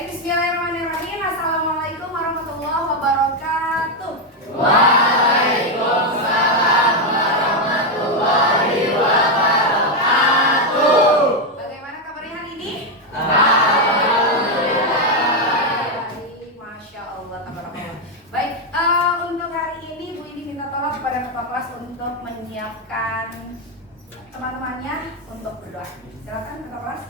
Baik, bismillahirrahmanirrahim. Assalamualaikum warahmatullahi wabarakatuh. Waalaikumsalam warahmatullahi wabarakatuh. Bagaimana kabarnya hari ini? Alhamdulillah. Baik, Masya Allah, tabarakallah. Baik, untuk hari ini Bu Ini minta tolong kepada ketua kelas untuk menyiapkan teman-temannya untuk berdoa. Silakan ketua kelas.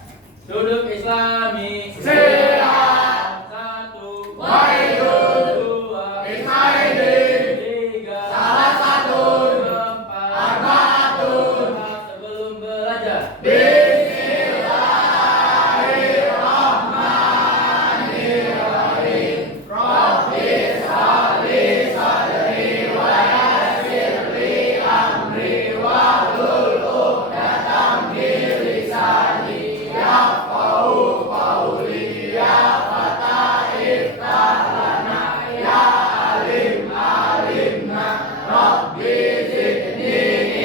Duduk Islami. Siap. 1. Wahidun. 2. Ismaidin. 3. Salah satu. 4. Arbaatun. Sebelum belajar. Bismillahirrahmanirrahim. Rabbi sholli sadri wa yassir li amri wahlul 'uqdatam min lisani yafqahu qawli. Ya Fatah iftah lana, ya alim alimna, Rabbi zidni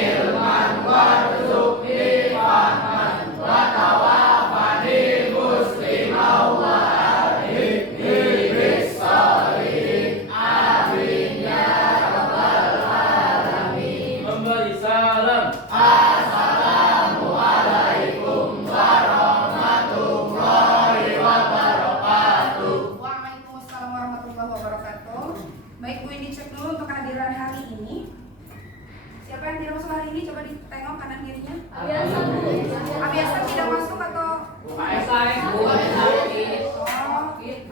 ilman warzuqni fahman wa tawaffani musliman wa alhiqni bis-sholihin. Amin ya rabbal alamin. Memberi salam. Assalamualaikum warahmatullahi wabarakatuh. Waalaikumsalam warahmatullahi wabarakatuh. Baik, Bu Ini cek dulu untuk kehadiran hari ini. Siapa yang tidak masuk hari ini? Coba ditengok kanan kirinya. Abiasa tidak masuk atau?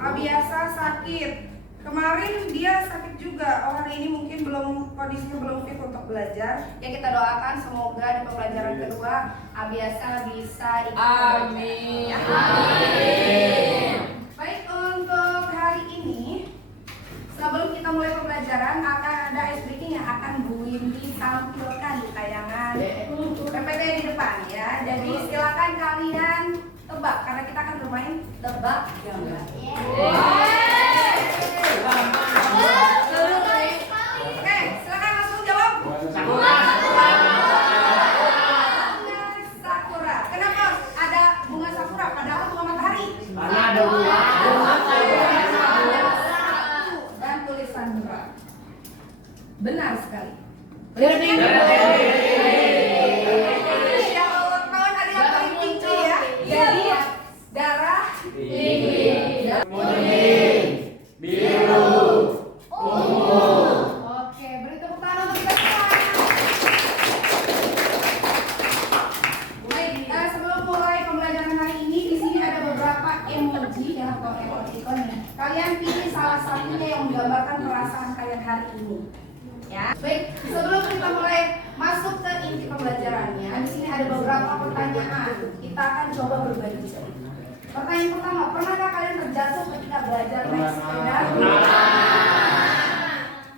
Abiasa sakit. Kemarin dia sakit juga. Oh, hari ini mungkin kondisinya belum fit untuk belajar. Ya, kita doakan semoga di pembelajaran kedua Abiasa bisa ikut belajar. Amin. Ya. Amin. Baik, untuk hari ini sebelum kita mulai pembelajaran akan ada ice breaking yang akan Bu Windy tampilkan di tayangan PPT di depan ya. Jadi silakan kalian tebak karena kita akan bermain tebak gambar. Oke, silakan langsung jawab. Bunga sakura. Kenapa ada bunga sakura padahal bunga matahari? Karena ada bunga. Dan tulisan berat. Benar sekali. Insya Allah, kawan ada yang paling tinggi ya. Jadi darah Tinggi. Kuning. Biru. Ungu. Oke, beri tepuk tangan untuk kita semua. Baik, sebelum mulai pembelajaran hari ini, di sini ada beberapa emoji ya atau emoticon ya. Kalian pilih salah satunya yang menggambarkan perasaan kalian hari ini. Ya. Baik, sebelum kita mulai masuk ke inti pembelajarannya, di sini ada beberapa pertanyaan. Kita akan coba berbagi cerita. Pertanyaan pertama, pernahkah kalian terjatuh ketika belajar naik sepeda?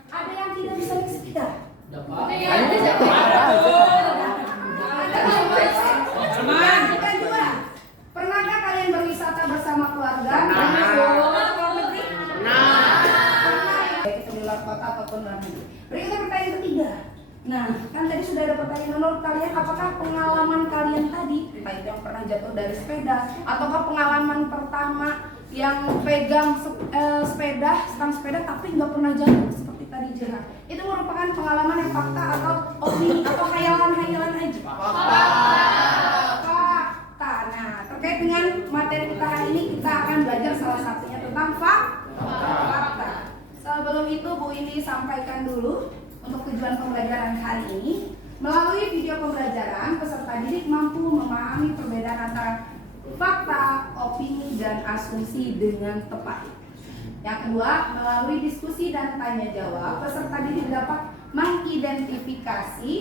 Ada yang tidak bisa naik sepeda? Bukan dua. Pernahkah kalian berwisata bersama keluarga? Pernah. Baik itu di luar kota ataupun luar negeri. Berikutnya pertanyaan ketiga. Nah, kan tadi sudah ada pertanyaan menurut kalian, apakah pengalaman kalian tadi, entah itu yang pernah jatuh dari sepeda, ataukah pengalaman pertama yang pegang sepeda, stang sepeda tapi nggak pernah jatuh seperti tadi Jera, itu merupakan pengalaman yang fakta atau opini atau hayalan-hayalan aja? Fakta. Nah, terkait dengan materi kita hari ini, kita akan belajar salah satunya tentang fakta. Sebelum itu Bu Ini sampaikan dulu untuk tujuan pembelajaran hari ini. Melalui video pembelajaran, peserta didik mampu memahami perbedaan antara fakta, opini, dan asumsi dengan tepat. Yang kedua, melalui diskusi dan tanya jawab, peserta didik dapat mengidentifikasi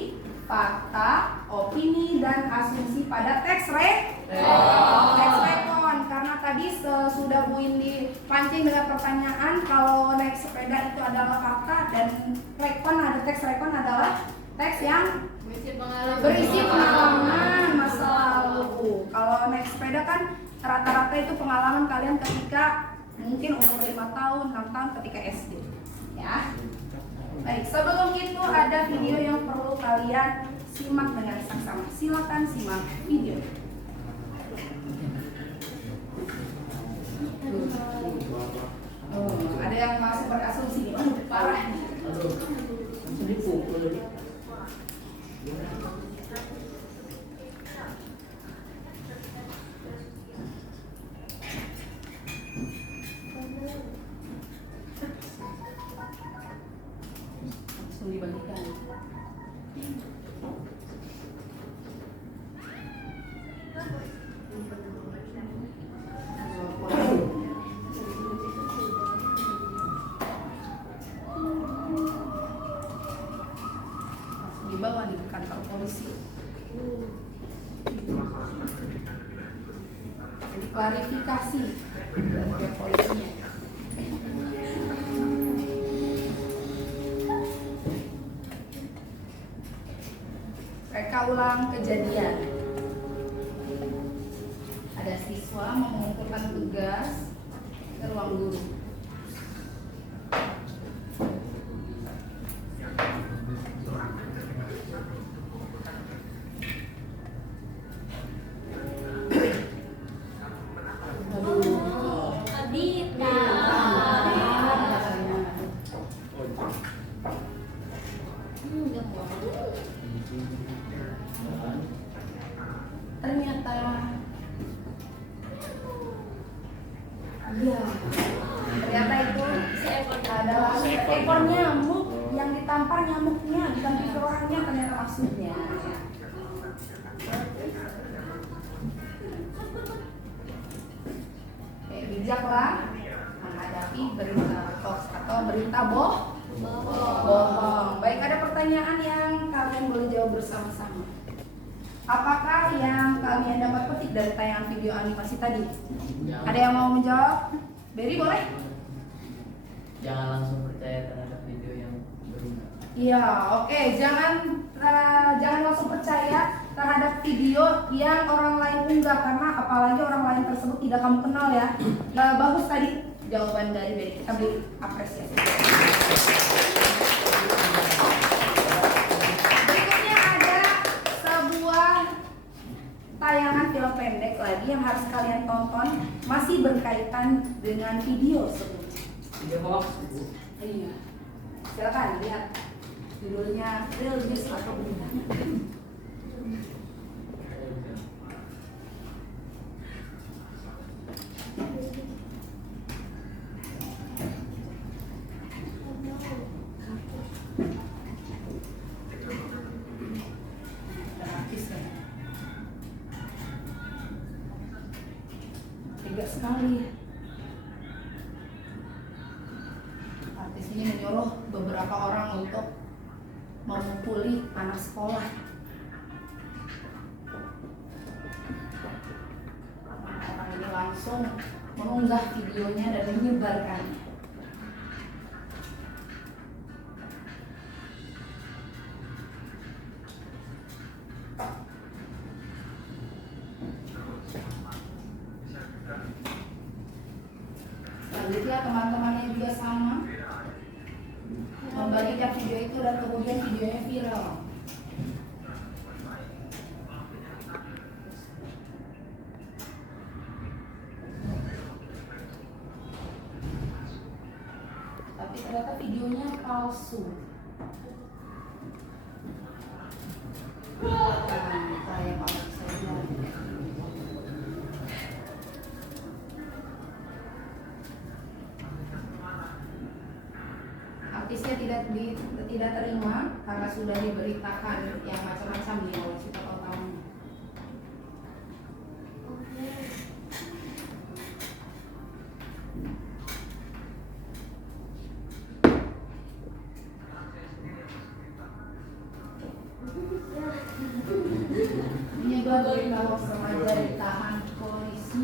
fakta, opini, dan asumsi pada teks rekon. Karena tadi sudah Bu Indi pancing dengan pertanyaan kalau naik sepeda itu adalah fakta dan rekon ada teks rekon adalah teks yang berisi pengalaman masa lalu. Kalau naik sepeda kan rata-rata itu pengalaman kalian ketika mungkin umur 5 tahun, 6 tahun ketika SD. Ya. Baik, sebelum itu ada video yang perlu kalian simak dengan saksama. Silakan simak video. klarifikasi dari pihak polisinya. Reka ulang kejadian. Ada siswa mengumpulkan tugas ke ruang guru. Ternyata itu adalah ekor nyamuk yang ditampar nyamuknya, bukan pikir orangnya ternyata maksudnya. Bijaklah menghadapi berita hoax atau berita bohong. Baik, ada pertanyaan yang kalian boleh jawab bersama-sama. Apakah yang kalian dapat petik dari tayangan video animasi tadi? Ada yang mau menjawab? Berry boleh? Jangan langsung percaya terhadap video yang berunggah. Iya, oke. Jangan langsung percaya terhadap video yang orang lain unggah, karena apalagi orang lain tersebut tidak kamu kenal ya. Nah, bagus tadi jawaban dari Berry. Kita beri apresiasi. Berikutnya ada sebuah tayangan film pendek lagi yang harus kalian tonton, masih berkaitan dengan video sebelumnya. Video hoax, Bu. Iya. Silakan lihat judulnya Real News atau berita. Tega sekali. Artis ini menyuruh beberapa orang untuk memukuli anak sekolah. Orang ini langsung mengunggah videonya dan menyebarkannya. Selanjutnya teman-temannya juga sama, membagikan video itu dan kemudian videonya viral. Tapi ternyata videonya palsu. Saya palsu saja. Artisnya tidak terima karena sudah diberitakan yang macam-macam nih oleh si tokoh utamanya. Menyebar berita hoax remaja ditahan polisi.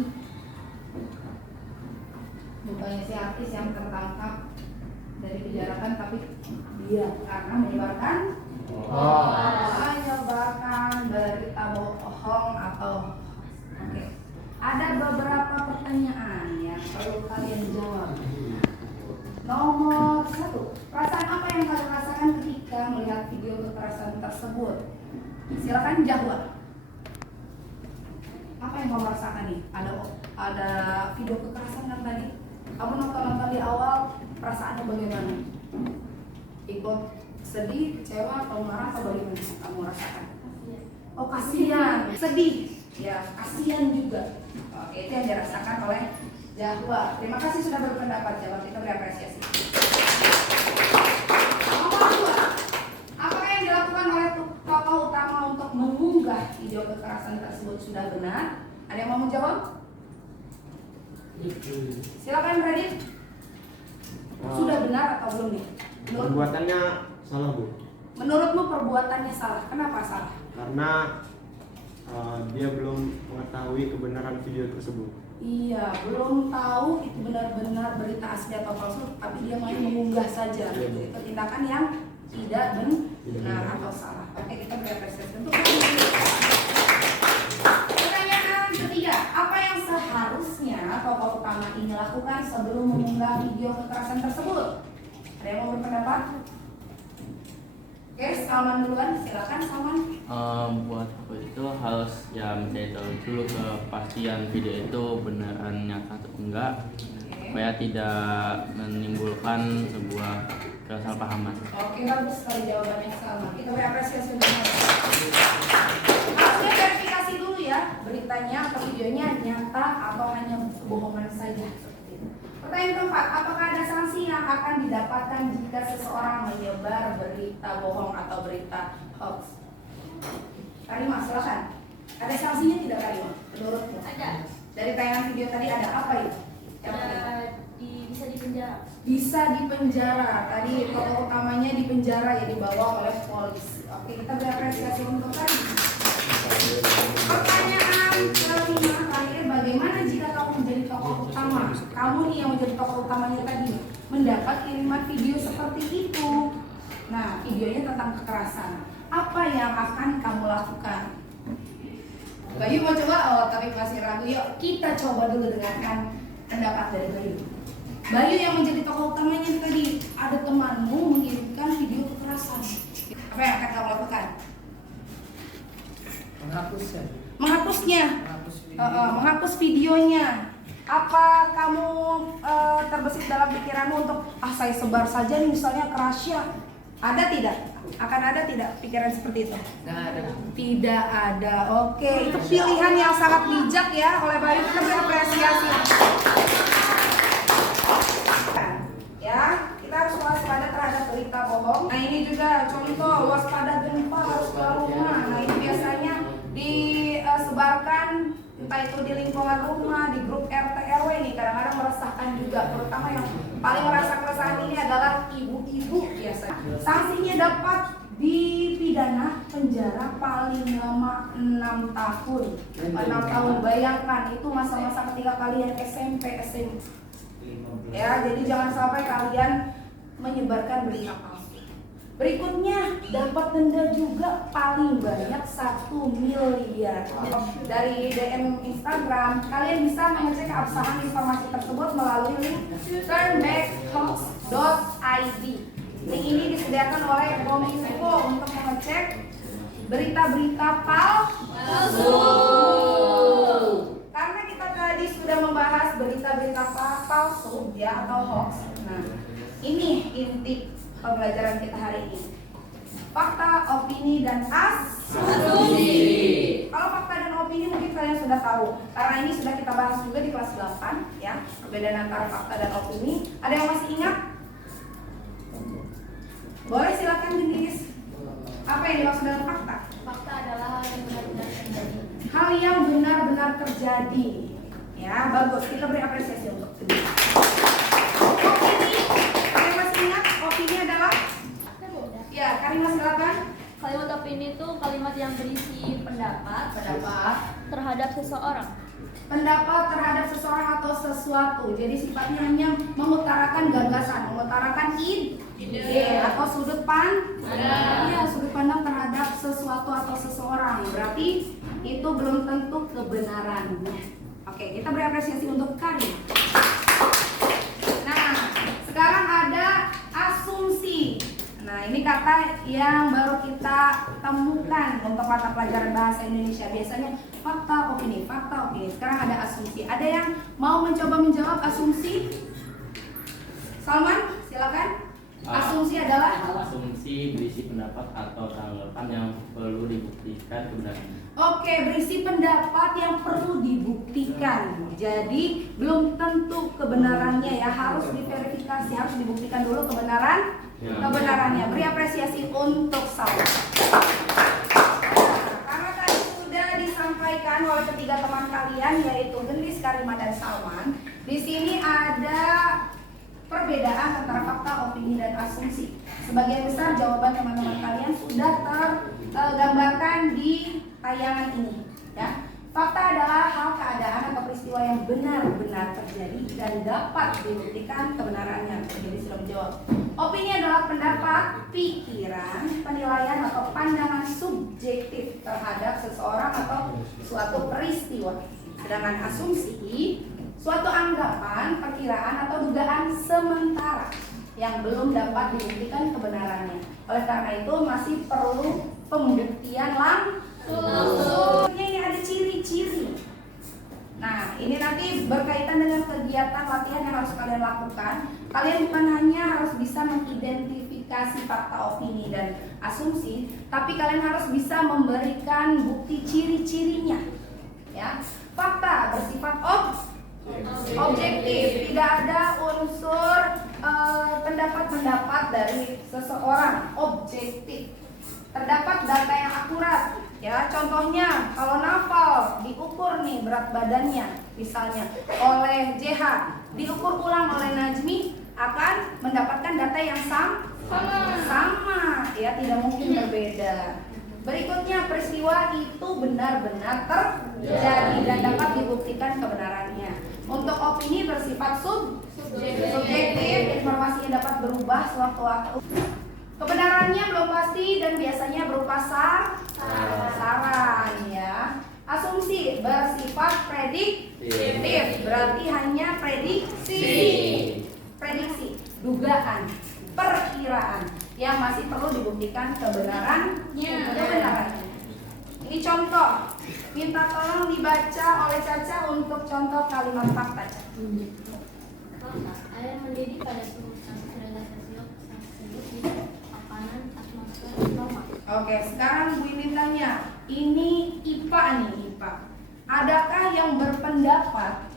Bukannya si artis yang tertangkap dari penjarakan, tapi dia karena menyebarkan berita bohong atau oke. Ada beberapa pertanyaan yang perlu kalian jawab. Nomor 1, perasaan apa yang kalian rasakan ketika melihat video kekerasan tersebut? Silakan jawab. Apa yang kamu rasakan nih? Ada video kekerasan kan tadi? Kamu nonton di awal, perasaannya bagaimana? Ikut sedih, kecewa, atau marah, atau bagaimana kamu rasakan? Oh, kasihan, sedih, ya kasihan juga. Oke, itu yang dirasakan oleh Jahwa. Terima kasih sudah berpendapat, Jahwa. Kita berapresiasi. Nomor 2, apakah yang dilakukan oleh tokoh utama untuk mengunggah video kekerasan tersebut sudah benar? Ada yang mau menjawab? Silakan Radit. Sudah benar atau belum nih? Perbuatannya salah, Bu. Menurutmu perbuatannya salah. Kenapa salah? Karena dia belum mengetahui kebenaran video tersebut. Iya, belum tahu itu benar-benar berita asli atau palsu, tapi dia main mengunggah saja. Gitu. Itu tindakan yang tidak benar atau salah. Oke, kita berapresiasi untuk pertanyaan ketiga. Apa yang seharusnya tokoh utama ini lakukan sebelum mengunggah video kekerasan tersebut? Ada yang mau berpendapat? Oke, Salman duluan. Silakan, Salman. Buat aku itu harus ya mencari tahu dulu kepastian video itu beneran nyata atau enggak, supaya tidak menimbulkan sebuah kesalahpahaman. Oke, bagus sekali jawabannya Salman. Kita berapresiasi untuk harusnya verifikasi dulu ya beritanya atau videonya nyata atau hanya kebohongan saja. Pertanyaan keempat, apakah ada sanksi yang akan didapatkan jika seseorang menyebar berita bohong atau berita hoax? Karimah, silakan. Ada sanksinya tidak, Karimah? Menurutmu? Ada. Dari tayangan video tadi ada apa itu? Bisa dipenjara. Bisa dipenjara. Tadi tokoh utamanya dipenjara ya, dibawa oleh polisi. Oke, kita berapresiasi untuk Karimah. Pertanyaan kelima terakhir, bagaimana jika kamu menjadi tokoh utama? Kamu nih yang menjadi tokoh utamanya tadi mendapat kiriman video seperti itu. Nah, videonya tentang kekerasan. Apa yang akan kamu lakukan? Bayu mau coba? Oh, tapi masih ragu. Yuk, kita coba dulu dengarkan pendapat dari Bayu. Bayu yang menjadi tokoh utamanya tadi, ada temanmu mengirimkan video kekerasan. Apa yang akan kamu lakukan? Menghapusnya. Menghapusnya. Menghapus video. Menghapus videonya. Apa kamu terbesit dalam pikiranmu untuk saya sebar saja nih misalnya ke Rasya? Ada tidak? Akan ada tidak pikiran seperti itu? Nggak ada. Tidak ada. Oke, itu pilihan yang sangat bijak ya oleh Bayu. Kita berapresiasi. Ya, kita harus waspada terhadap berita bohong. Nah, ini juga contoh waspada gempa harus keluar rumah. Nah, ini biasanya disebarkan entah itu di lingkungan rumah, di grup RT RW nih, kadang-kadang meresahkan juga. Terutama yang paling merasa keresahan ini adalah ibu-ibu biasanya. Sanksinya dapat dipidana penjara paling lama 6 tahun. 6 tahun, bayangkan itu masa-masa ketika kalian SMP, SMA. Ya, jadi jangan sampai kalian menyebarkan berita palsu. Berikutnya dapat denda juga paling banyak 1 miliar. Dari DM Instagram, kalian bisa mengecek keabsahan informasi tersebut melalui link turnbackhoax.id. Link ini disediakan oleh Kominfo untuk mengecek berita-berita palsu. Karena kita tadi sudah membahas berita-berita palsu ya atau hoax. Nah, ini inti pembelajaran kita hari ini. Fakta, opini, dan asumsi. Kalau fakta dan opini mungkin kalian sudah tahu, karena ini sudah kita bahas juga di kelas 8 ya, perbedaan antara fakta dan opini. Ada yang masih ingat? Boleh silakan Gendis. Apa yang dimaksud dengan fakta? Fakta adalah hal yang benar-benar terjadi. Hal yang benar-benar terjadi. Ya, bagus. Kita beri apresiasi untuk itu. Opini. Kalian masih ingat? Opini adalah? Ya, Karimah silakan. Kalimat opini itu kalimat yang berisi pendapat terhadap seseorang. Pendapat terhadap seseorang atau sesuatu. Jadi sifatnya hanya mengutarakan gagasan, mengutarakan ide atau sudut pandang. Iya, sudut pandang terhadap sesuatu atau seseorang. Berarti itu belum tentu kebenarannya. Oke, kita beri apresiasi untuk Karim. Nah, sekarang ada asumsi. Nah, ini kata yang baru kita temukan untuk mata pelajaran bahasa Indonesia. Biasanya fakta, opini, fakta, opini. Sekarang ada asumsi. Ada yang mau mencoba menjawab asumsi? Salman, silakan. Asumsi adalah? Asumsi berisi pendapat atau tanggapan yang perlu dibuktikan kebenarannya. Oke, berisi pendapat yang perlu dibuktikan. Jadi belum tentu kebenarannya ya, harus diverifikasi, harus dibuktikan dulu kebenarannya. Beri apresiasi untuk Salman. Karena tadi sudah disampaikan oleh ketiga teman kalian yaitu Gendis, Karimah, dan Salman. Di sini ada perbedaan antara fakta, opini, dan asumsi. Sebagian besar jawaban teman-teman kalian sudah tergambarkan di tayangan ini, ya. Fakta adalah hal keadaan atau peristiwa yang benar-benar terjadi dan dapat dibuktikan kebenarannya. Jadi sudah menjawab. Opini adalah pendapat, pikiran, penilaian atau pandangan subjektif terhadap seseorang atau suatu peristiwa. Sedangkan asumsi, suatu anggapan, perkiraan atau dugaan sementara yang belum dapat dibuktikan kebenarannya. Oleh karena itu masih perlu pembuktian langsung. Ini ada ciri-ciri. Nah, ini nanti berkaitan dengan kegiatan latihan yang harus kalian lakukan. Kalian bukan hanya harus bisa mengidentifikasi fakta, opini, dan asumsi, tapi kalian harus bisa memberikan bukti ciri-cirinya. Ya, fakta bersifat objektif, tidak ada unsur pendapat-pendapat dari seseorang, objektif. Terdapat data yang akurat. Ya, contohnya kalau Naufal diukur nih berat badannya misalnya oleh JH, diukur ulang oleh Najmi, akan mendapatkan data yang sama, ya, tidak mungkin berbeda. Berikutnya, peristiwa itu benar-benar terjadi dan dapat dibuktikan kebenarannya. Untuk opini bersifat subjektif, informasinya dapat berubah sewaktu-waktu. Kebenarannya belum pasti dan biasanya berupa saran, ya. Asumsi bersifat prediktif, berarti hanya prediksi, dugaan, perkiraan yang masih perlu dibuktikan kebenarannya. Ini contoh, minta tolong dibaca oleh Caca untuk contoh kalimat fakta. Fakta, air mendidih pada suhu derajat Celcius di tekanan atmosfer normal. Oke, sekarang Bu Ini tanya, ini IPA nih, IPA. Adakah yang berpendapat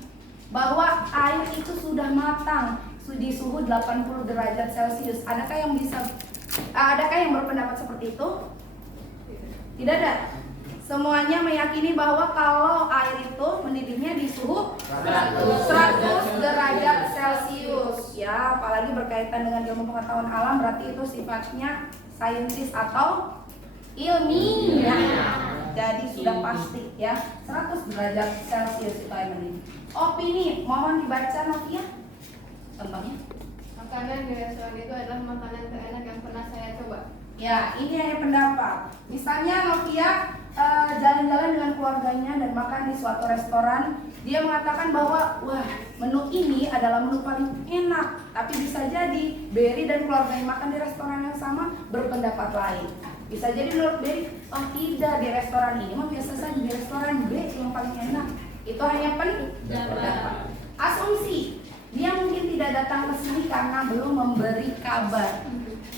bahwa air itu sudah matang di suhu 80 derajat Celcius? Adakah yang berpendapat seperti itu? Tidak ada. Semuanya meyakini bahwa kalau air itu mendidihnya di suhu 100 derajat Celcius, ya, apalagi berkaitan dengan ilmu pengetahuan alam, berarti itu sifatnya saintis atau ilmiah. Jadi sudah pasti, ya, 100 derajat Celcius itu air mendidih. Opini, mohon dibaca Novia. Contohnya, makanan di restoran itu adalah makanan terenak yang pernah saya coba. ya, ini hanya pendapat. Misalnya Novia jalan-jalan dengan keluarganya dan makan di suatu restoran, dia mengatakan bahwa wah, menu ini adalah menu paling enak. Tapi bisa jadi Berry dan keluarganya makan di restoran yang sama berpendapat lain. Bisa jadi menurut Berry, oh tidak, di restoran ini mah biasa saja, di restoran B yang paling enak. Itu hanya pendapat. Asumsi, dia mungkin tidak datang ke sini karena belum memberi kabar.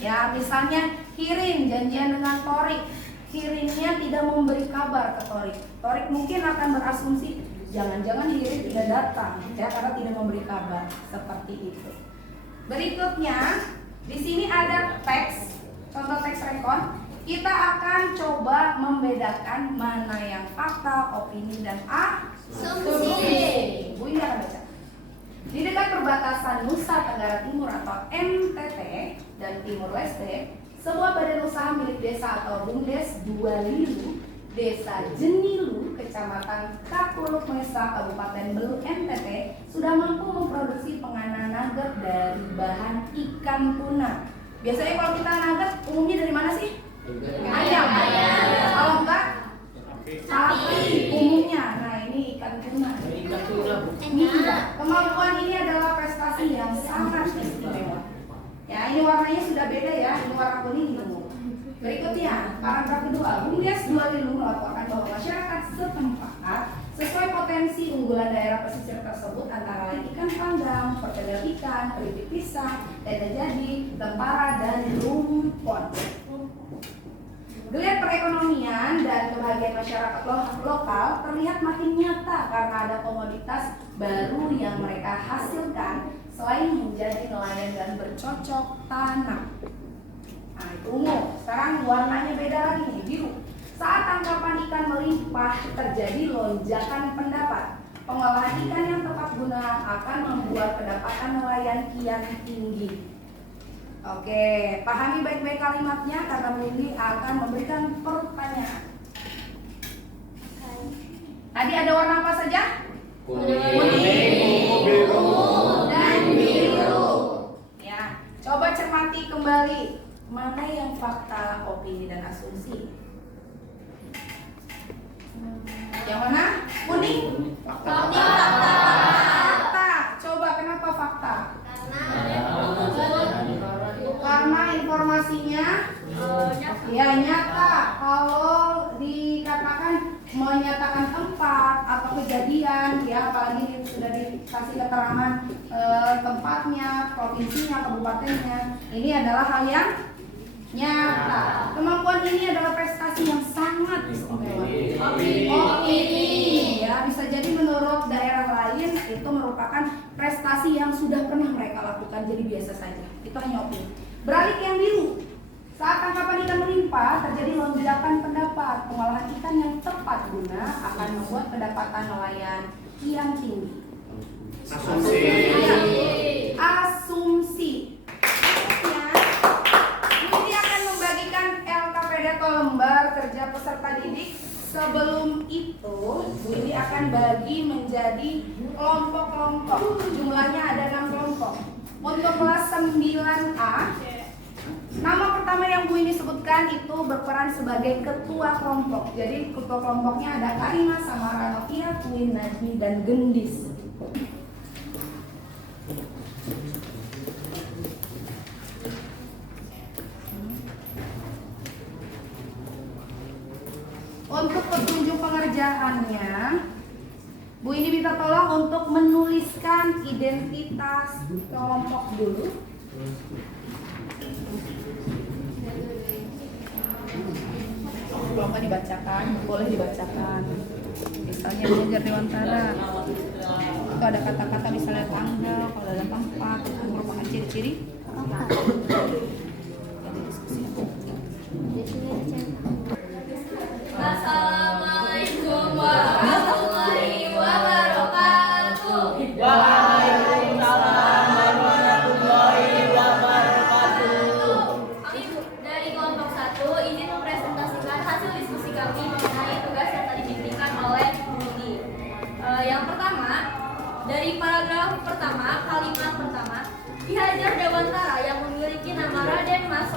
Ya, misalnya Kirin janjian dengan Torik, Kirinnya tidak memberi kabar ke Torik. Torik mungkin akan berasumsi jangan-jangan Kirin tidak datang, ya, karena tidak memberi kabar. Seperti itu. Berikutnya, di sini ada teks, contoh teks rekon. Kita akan coba membedakan mana yang fakta, opini, dan asumsi. Bu Indah akan baca. Di dekat perbatasan Nusa Tenggara Timur atau NTT dan Timur Leste, sebuah badan usaha milik desa atau BUMDes Dualilu, Desa Jenilu, Kecamatan Kapuluk Mesa, Kabupaten Belu, NTT, sudah mampu memproduksi penganan nugget dari bahan ikan tuna. Biasanya kalau kita nugget, umumnya dari mana sih? Ayam. Kalau enggak, sapi umumnya. Nah, ini ikan tuna. Iya, kemampuan ini adalah prestasi yang sangat istimewa. Ya, ini warnanya sudah beda ya, ini warna kuning ini. Berikutnya, paragraf kedua, BUMDes Dualilu melaporkan bahwa masyarakat setempat sesuai potensi unggulan daerah pesisir tersebut antara lain ikan panggang, perkedel ikan, keripik pisang, lada jadi, tempara, dan lumpon. Geliat perekonomian dan kebahagiaan masyarakat lokal terlihat makin nyata karena ada komoditas baru yang mereka hasilkan selain menjadi nelayan dan bercocok tanam. Nah, itu ungu. Sekarang warnanya beda lagi nih, biru. Saat tangkapan ikan melimpah terjadi lonjakan pendapat. Pengolahan ikan yang tepat guna akan membuat pendapatan nelayan kian tinggi. Oke, pahami baik-baik kalimatnya karena ini akan memberikan pertanyaan. Tadi ada warna apa saja? Kuning, biru, dan biru. Ya, coba cermati kembali mana yang fakta, opini, dan asumsi. Yang mana? Kuning. Fakta. Coba kenapa fakta? Karena informasinya ya nyata. Kalau dikatakan menyatakan tempat atau kejadian, ya apalagi sudah dikasih keterangan tempatnya, provinsinya, kabupatennya, ini adalah hal yang nyata. Kemampuan ini adalah prestasi yang sangat istimewa. Opini, ya bisa jadi menurut daerah lain itu merupakan prestasi yang sudah pernah mereka lakukan, jadi biasa saja. Itu hanya opini. Beralih ke yang biru. Saat tangkapan ikan melimpah, terjadi lonjakan pendapat. Pengolahan ikan yang tepat guna akan membuat pendapatan nelayan yang tinggi. Asumsi. Ini akan membagikan LKPD atau lembar kerja peserta didik. Sebelum itu, Bu Indi akan bagi menjadi kelompok-kelompok. Jumlahnya ada 6 kelompok. Untuk kelas 9A, nama pertama yang Bu Indi sebutkan itu berperan sebagai ketua kelompok. Jadi ketua kelompoknya ada Karima, Samara, Novia, Queen, Najmi, dan Gendis. Untuk petunjuk pengerjaannya, Bu Indi minta tolong untuk menuliskan identitas kelompok dulu. Kelompok dibacakan, boleh dibacakan. Misalnya belajar Dewantara, itu ada kata-kata misalnya tanggal, kalau ada tempat, itu merupakan ciri-ciri. Assalamualaikum warahmatullahi wabarakatuh. Waalaikumsalam warahmatullahi wabarakatuh. Kami dari kelompok 1 izin mempresentasikan hasil diskusi kami mengenai tugas yang tadi diberikan oleh Budi. Yang pertama, dari paragraf pertama, kalimat pertama, Ki Hajar Dewantara yang memiliki nama Raden Mas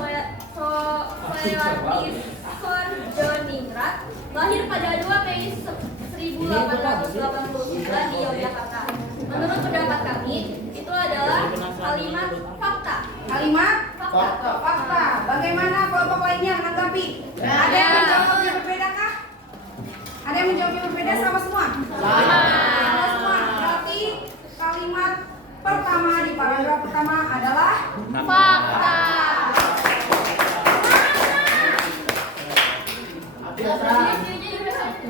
Sonjoningrat lahir pada 2 Mei 1889 di Yogyakarta. Menurut pendapat kami, itu adalah kalimat fakta. Kalimat fakta. Bagaimana kelompok lainnya menanggapi? Ada yang menjawabnya berbeda kah? Ada yang menjawabnya berbeda sama semua? Sama semua. Berarti kalimat pertama di paragraf pertama adalah fakta.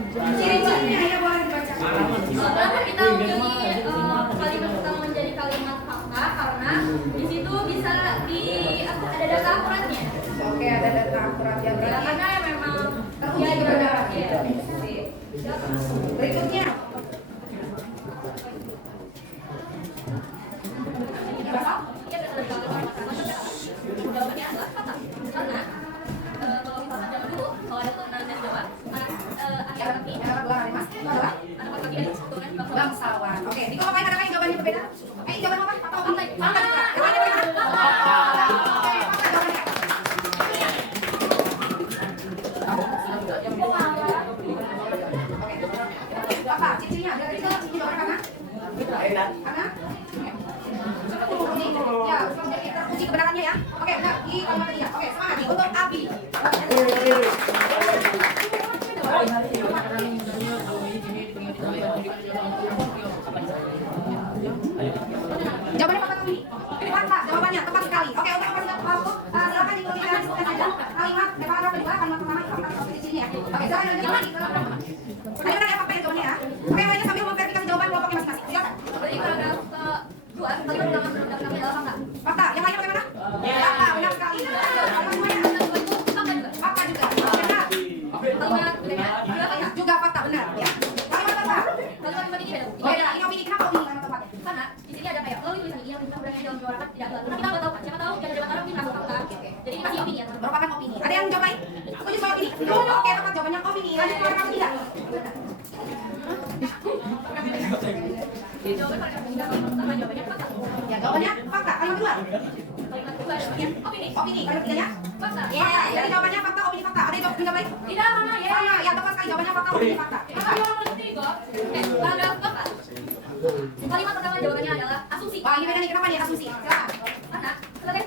Ciri-cirinya ya boleh dibacakan. Kenapa kita memilih kalimat pertama menjadi kalimat fakta? Karena di situ bisa ada data akuratnya. Oke, ada data akurat yang berarti Karena memang teruji kebenarannya. Berikutnya. Jawabannya adalah fakta. Karena kalau kita zaman dulu, kalau ada turunan dan jawab, anak kaki, anak kaki ada turunan Bangsawan. Oke, di kelompok lain ada yang jawabannya berbeda? Jawaban apa? Fakta atau fakta? Fakta. Apa cirinya? Dari ciri jawaban karena? Ya, jadi teruji kebenarannya ya. Oke, benar. Di kalimat tadi ya. Oke, semangat nih untuk Abi. Ayo. Kalimat kedua adalah opini. Opini. Kalimat ketiganya? Fakta. Fakta. Jadi jawabannya fakta, opini, fakta. Ada yang jawab yang baik? Tidak sama ya. Sama. Yang tepat sekali jawabannya fakta, opini, fakta. Kakak yang berhenti kok. Oke, paragraf 4. Kalimat pertama jawabannya adalah asumsi. Wah, ini beda nih, kenapa nih asumsi? Silakan. Karena sebagai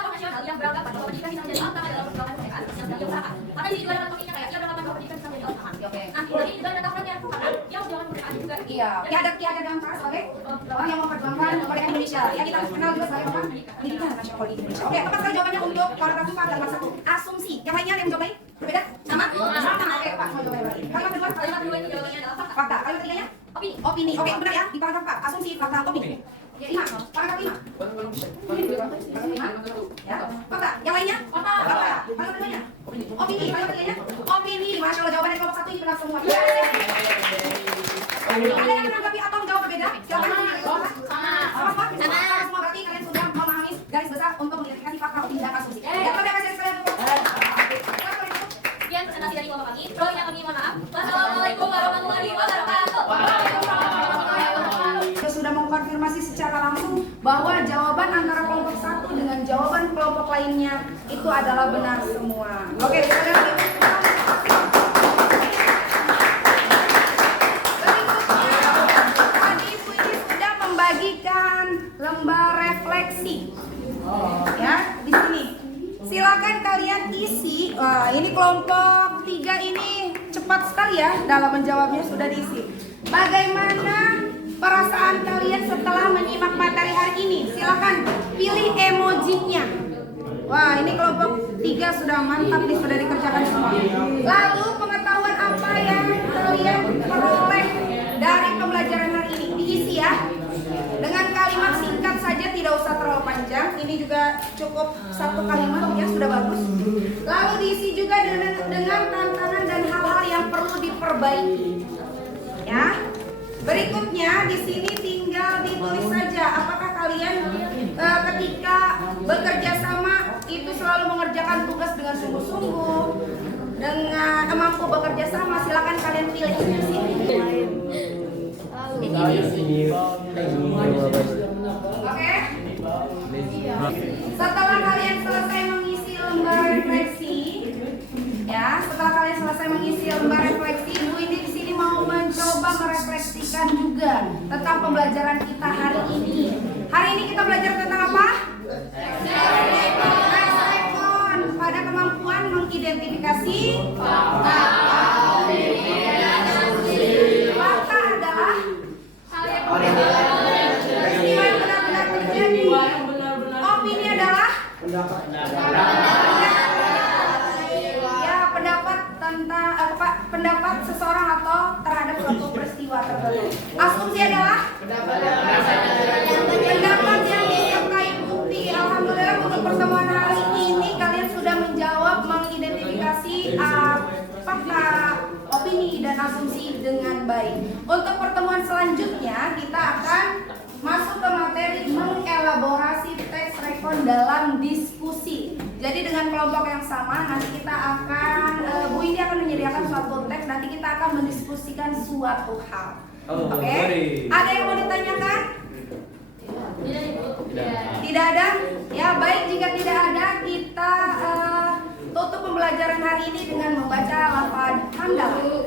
tokoh nasional yang beranggapan bahwa pendidikan bisa menjadi utama dalam perkembangan masyarakat yang sedang dia usahakan. Karena di juga ada topiknya kayak dia beranggapan bahwa pendidikan bisa menjadi utama. Oke. Nah, jadi juga ada tawarannya karena dia harus jalan kemerdekaan juga. Iya, kiadat dalam keras sebagai orang yang memperjuangkan kemerdekaan Indonesia. Ya, kita kenal juga sebagai apa? Pendidikan nasional politik Indonesia. Oke, tepat sekali jawabannya untuk paragraf 4 dan 1. Asumsi. Yang lainnya ada yang menjawab lain? Berbeda? Sama? Sama. Oke, Pak, mau jawab yang lain. Kalimat kedua? Kalimat kedua ini jawabannya adalah fakta. Fakta. Kalimat ketiganya? Opini. Opini. Oke, benar ya? Di paragraf 4. Asumsi, fakta, opini. Ya, 5. Paragraf 5. Ya. Fakta. Yang lainnya? Fakta. Kalimat keduanya? Opini. Kalimat ketiganya? Opini. Masya Allah, jawabannya kelompok 1 ini benar semua. Ada yang menanggapi atau menjawab berbeda? Silakan. Sama. Semua berarti kalian sudah memahami garis besar untuk mengidentifikasi fakta, opini, dan asumsi. Ya, terima kasih sekalian. Sekian presentasi dari kelompok kami. Kurangnya kami mohon maaf. Wassalamualaikum warahmatullahi wabarakatuh. Kita sudah mengkonfirmasi secara langsung bahwa jawaban antara kelompok 1 dengan jawaban kelompok lainnya itu adalah benar semua. Oke, sekarang tadi Ibu ini sudah membagikan lembar refleksi. Ya, di sini. Silakan kalian isi. Wah, ini kelompok 3 ini cepat sekali ya dalam menjawabnya, sudah diisi. Bagaimana perasaan kalian setelah menyimak materi hari ini? Silakan pilih emojinya. Wah, ini kelompok 3 sudah mantap nih, sudah dikerjakan semua. Lalu pengetahuan apa yang kalian peroleh dari pembelajaran hari ini? Diisi ya. Dengan kalimat singkat saja, tidak usah terlalu panjang. Ini juga cukup 1 kalimat ya, sudah bagus. Lalu diisi juga dengan tantangan dan hal-hal yang perlu diperbaiki. Ya. Berikutnya di sini tinggal ditulis saja apakah kalian ketika bekerja sama itu selalu mengerjakan tugas dengan sungguh-sungguh, dengan mampu bekerja sama. Silakan kalian pilih di sini. Oke. Setelah kalian selesai mengisi lembar refleksi, ya, setelah kalian selesai mengisi lembar refleksi, Bu ini di sini mau mencoba merefleksikan juga tentang pembelajaran kita hari ini. Hari ini kita belajar tentang apa? Respon pada kemampuan mengidentifikasi fakta. Fakta adalah peristiwa yang benar-benar terjadi. Opini adalah ya, pendapat tentang pendapat seseorang atau terhadap suatu peristiwa tertentu. Asumsi adalah pendapat yang disertai bukti. Alhamdulillah untuk pertemuan hari ini kalian sudah menjawab, mengidentifikasi fakta, opini, dan asumsi dengan baik. Untuk pertemuan selanjutnya kita akan masuk ke materi mengelaborasi teks rekon dalam diskusi. Jadi dengan kelompok yang sama nanti kita akan Bu Indi akan menyediakan suatu teks, nanti kita akan mendiskusikan suatu hal. Oke? Ada yang mau ditanyakan? Tidak ada? Ya baik, jika tidak ada kita tutup pembelajaran hari ini dengan membaca lafaz hamdalah.